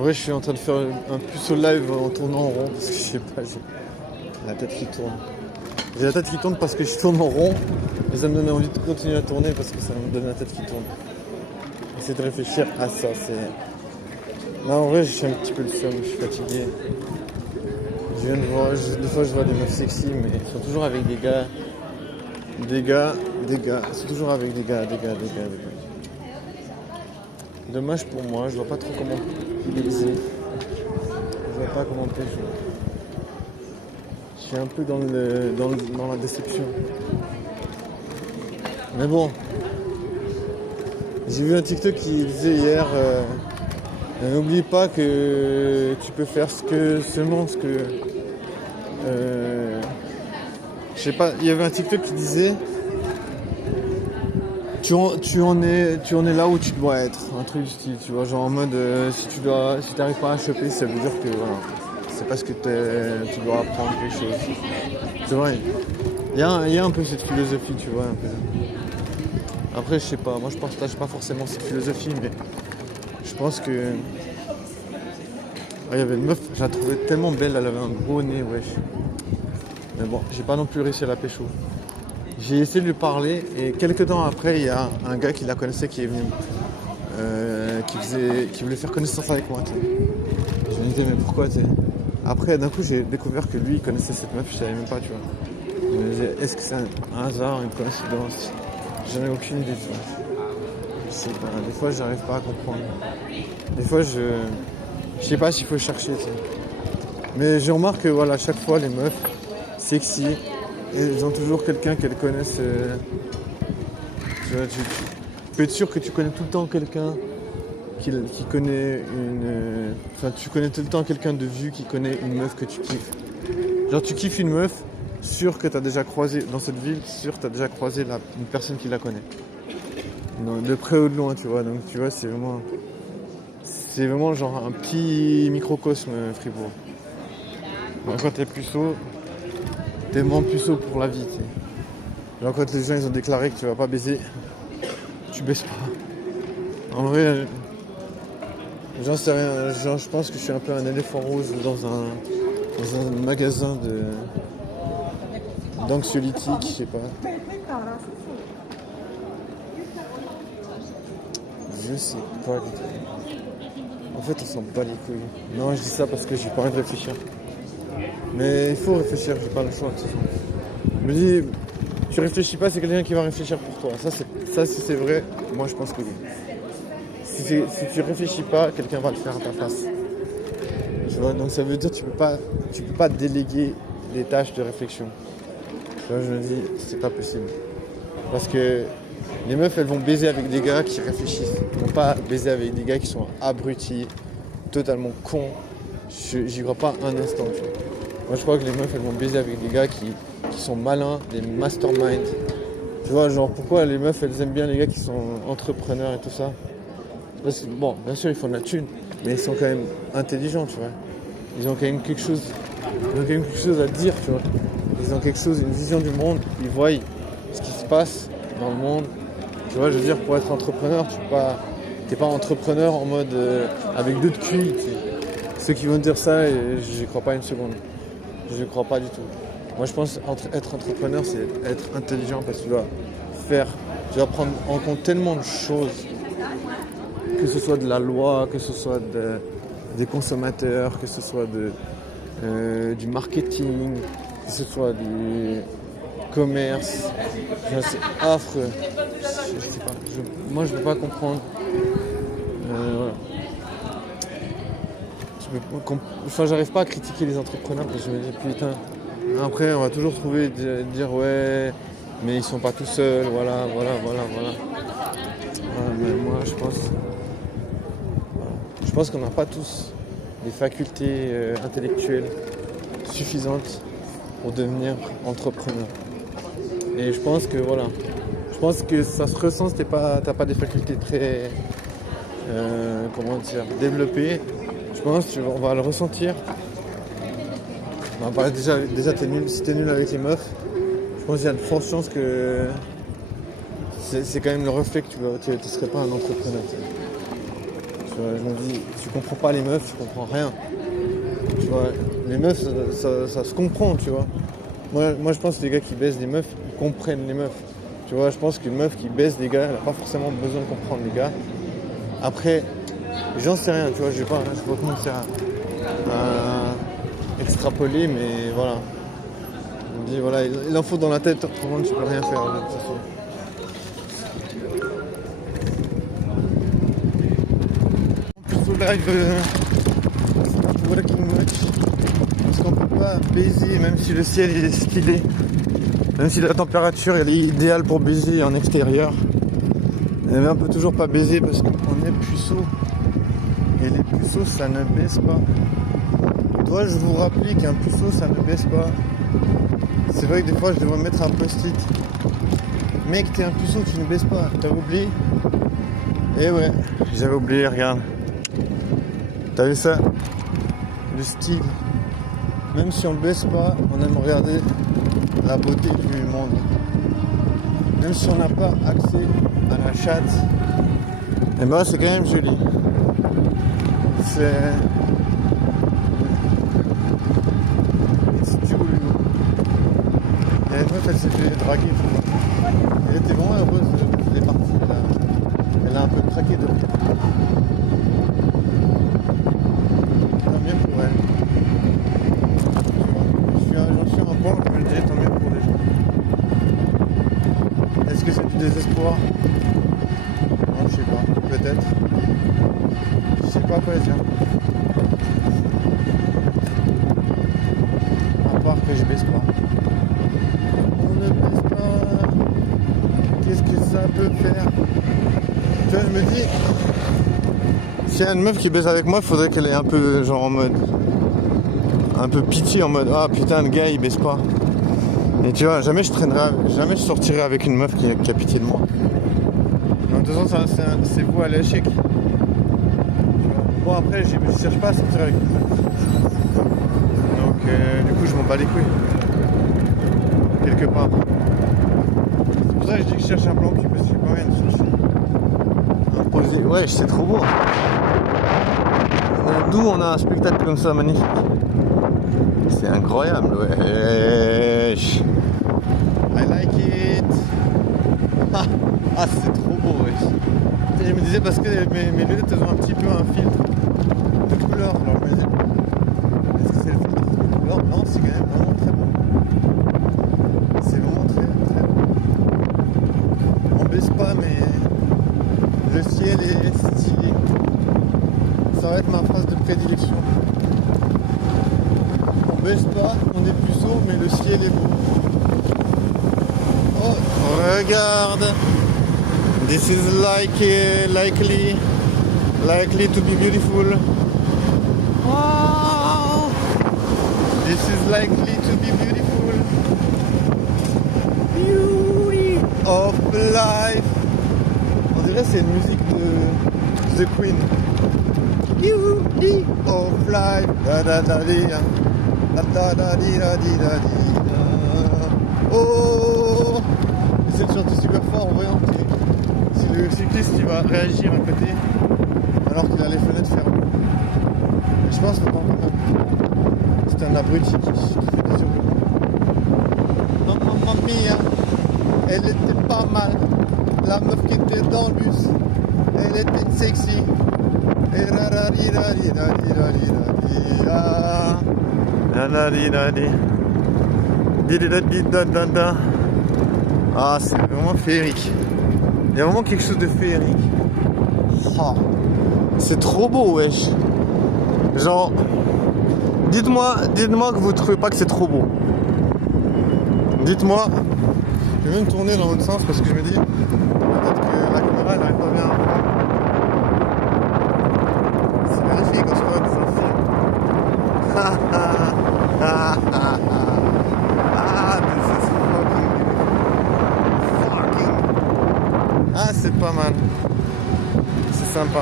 vrai, je suis en train de faire un puceau live en tournant en rond parce que je sais pas, j'ai la tête qui tourne. J'ai la tête qui tourne parce que je tourne en rond et ça me donne envie de continuer à tourner parce que ça me donne la tête qui tourne. Essayer de réfléchir à ça, c'est... Là, en vrai, j'ai un petit peu le seum, je suis fatigué. Je viens de voir, des fois, je vois des meufs sexy, mais ils sont toujours avec des gars. C'est toujours avec des gars. Dommage pour moi, je vois pas trop comment baiser. Je vois pas comment pécho. Je suis un peu dans la déception. Mais bon. J'ai vu un TikTok qui disait hier n'oublie pas que tu peux faire seulement ce que. Je sais pas, il y avait un TikTok qui disait tu en es là où tu dois être, un truc du style, tu vois, genre en mode si t'arrives pas à choper, ça veut dire que voilà, c'est parce que tu dois apprendre quelque chose. C'est vrai, il y a un peu cette philosophie, tu vois, un peu. Après, je sais pas, moi je partage pas forcément cette philosophie, mais je pense que. Il y avait une meuf, je la trouvais tellement belle, elle avait un gros nez, wesh. Mais bon, j'ai pas non plus réussi à la pécho. J'ai essayé de lui parler et quelques temps après, il y a un gars qui la connaissait qui est venu, qui voulait faire connaissance avec moi. T'sais. Je me disais mais pourquoi t'sais. Après d'un coup j'ai découvert que lui il connaissait cette meuf, je savais même pas tu vois. Je me disais est-ce que c'est un hasard, une coïncidence? J'en ai aucune idée tu vois. Je sais pas, des fois j'arrive pas à comprendre. Des fois je sais pas s'il faut chercher t'sais. Mais je remarque que voilà, à chaque fois les meufs sexy, elles ont toujours quelqu'un qu'elles connaissent. Tu vois, tu peux être sûr que tu connais tout le temps quelqu'un qui connaît une. Enfin, tu connais tout le temps quelqu'un de vue qui connaît une meuf que tu kiffes. Genre, tu kiffes une meuf, sûr que tu as déjà croisé dans cette ville, sûr que tu as déjà croisé une personne qui la connaît. Donc, de près ou de loin, tu vois. Donc, tu vois, c'est vraiment genre un petit microcosme Fribourg. Donc, quand t'es puceau, t'es vraiment puceau pour la vie, tu sais. Genre quand les gens ils ont déclaré que tu vas pas baiser, tu baises pas. En vrai, j'en sais rien. Genre, je pense que je suis un peu un éléphant rose dans un magasin d'anxiolytiques, je sais pas. Je sais pas du tout. En fait, on s'en bat les couilles. Non, je dis ça parce que j'ai pas envie de réfléchir. Mais il faut réfléchir, j'ai pas le choix de toute façon. Je me dis, tu réfléchis pas, c'est quelqu'un qui va réfléchir pour toi. Ça si c'est vrai, moi je pense que oui. Si tu réfléchis pas, quelqu'un va le faire à ta face. Tu vois, donc ça veut dire que tu peux pas déléguer les tâches de réflexion. Tu vois, je me dis, c'est pas possible. Parce que les meufs, elles vont baiser avec des gars qui réfléchissent. Elles vont pas baiser avec des gars qui sont abrutis, totalement cons. J'y crois pas un instant. Tu vois. Moi je crois que les meufs, elles vont baiser avec des gars qui sont malins, des masterminds. Tu vois, genre pourquoi les meufs, elles aiment bien les gars qui sont entrepreneurs et tout ça. Parce que, bon, bien sûr, ils font de la thune, mais ils sont quand même intelligents, tu vois. Ils ont quand même quelque chose à dire, tu vois. Ils ont quelque chose, une vision du monde. Ils voient ce qui se passe dans le monde. Tu vois, je veux dire, pour être entrepreneur, t'es pas entrepreneur en mode avec deux de QI. Ceux qui vont te dire ça, j'y crois pas une seconde. Je crois pas du tout. Moi, je pense être entrepreneur, c'est être intelligent parce que tu dois prendre en compte tellement de choses. Que ce soit de la loi, que ce soit des consommateurs, que ce soit du marketing, que ce soit du commerce. C'est affreux. Je sais pas. Moi, je ne peux pas comprendre. Voilà. J'arrive pas à critiquer les entrepreneurs parce que je me dis putain. Après, on va toujours dire ouais, mais ils sont pas tout seuls. Voilà. Mais moi, je pense qu'on n'a pas tous des facultés intellectuelles suffisantes pour devenir entrepreneur. Et je pense que voilà, ça se ressent si t'as pas des facultés très, développées. Je pense qu'on va le ressentir. Déjà si t'es nul avec les meufs, je pense qu'il y a de fortes chances que c'est quand même le reflet que tu serais pas un entrepreneur. Tu Tu vois, je me dis, tu comprends pas les meufs, tu comprends rien. Tu vois, les meufs, ça se comprend, tu vois. Moi, je pense que les gars qui baissent des meufs, ils comprennent les meufs. Tu vois, je pense qu'une meuf qui baisse des gars, elle n'a pas forcément besoin de comprendre les gars. Après, j'en sais rien, tu vois, je vais pas commencer à extrapoler, mais voilà. Je me dis, voilà, il en faut dans la tête, autrement tu peux rien faire, de toute façon. Live working much parce qu'on peut pas baiser même si le ciel est stylé, même si la température elle est idéale pour baiser en extérieur, et bien on peut toujours pas baiser parce qu'on est puceau et les puceaux ça ne baisse pas. Dois-je vous rappeler qu'un puceau ça ne baisse pas? C'est vrai que des fois je devrais mettre un post-it. Mec, t'es un puceau, tu ne baisses pas, t'as oublié? Eh ouais, j'avais oublié, regarde. T'as vu ça? Le style. Même si on baisse pas, on aime regarder la beauté du monde. Même si on n'a pas accès à la chatte, et ben c'est quand même joli. C'est... It's joli. Et la meuf elle s'est fait draguer. Elle était vraiment heureuse, elle est partie. Elle a un peu craqué de rire. Tant mieux pour elle. J'en suis à un point où je me disais tant mieux pour les gens. Est-ce que c'est du désespoir? Non, je sais pas. Peut-être. Je sais pas quoi dire. À part que je baisse pas. On ne baisse pas. Qu'est-ce que ça peut faire? Tu vois, je me dis, s'il y a une meuf qui baisse avec moi, il faudrait qu'elle ait un peu, genre en mode, un peu pitié, en mode, ah putain, le gars il baisse pas. Et tu vois, jamais je sortirai avec une meuf qui a pitié de moi. De toute façon, c'est vous à l'échec. Bon, après, je cherche pas à sortir avec une meuf. Donc, du coup, je m'en bats les couilles. Quelque part. C'est pour ça que je dis que je cherche un plan cul, parce que j'ai pas moyen de chercher. Ouais, c'est trop beau. D'où on a un spectacle comme ça magnifique. C'est incroyable, ouais. I like it. Ah, c'est trop beau, wesh. Je me disais parce que mes lunettes elles ont un petit peu un filtre de couleur. Alors je me disais, est-ce que c'est le filtre de couleur? Non, c'est quand même vraiment très beau. C'est vraiment très très beau. On baisse pas, mais le ciel est stylé. Ça va être ma phrase de prédilection. On baisse pas, on est puceau, mais le ciel est beau. Oh, regarde. This is likely to be beautiful. Wow. This is likely to be beautiful. Beauty of life. On dirait que c'est une musique de The Queen. Beauty of life. Da da da di da da da di da di da di da. Oh. J'essaie de chanter super fort en voyant que c'est le cycliste qui va réagir à côté alors qu'il a les fenêtres fermées. Et je pense que c'est un abruti qui fait des yeux. Mamma mia, elle était pas mal. La meuf qui était dans le bus, elle était sexy. Et ah, c'est vraiment féerique. Il y a vraiment quelque chose de féerique. Oh, c'est trop beau, wesh. Genre, dites-moi que vous trouvez pas que c'est trop beau. Dites-moi. Je vais même tourner dans l'autre sens parce que je me dis peut-être que la caméra elle n'arrive pas bien à voir. C'est magnifique quand je vois des films. Ah, c'est pas mal. C'est sympa.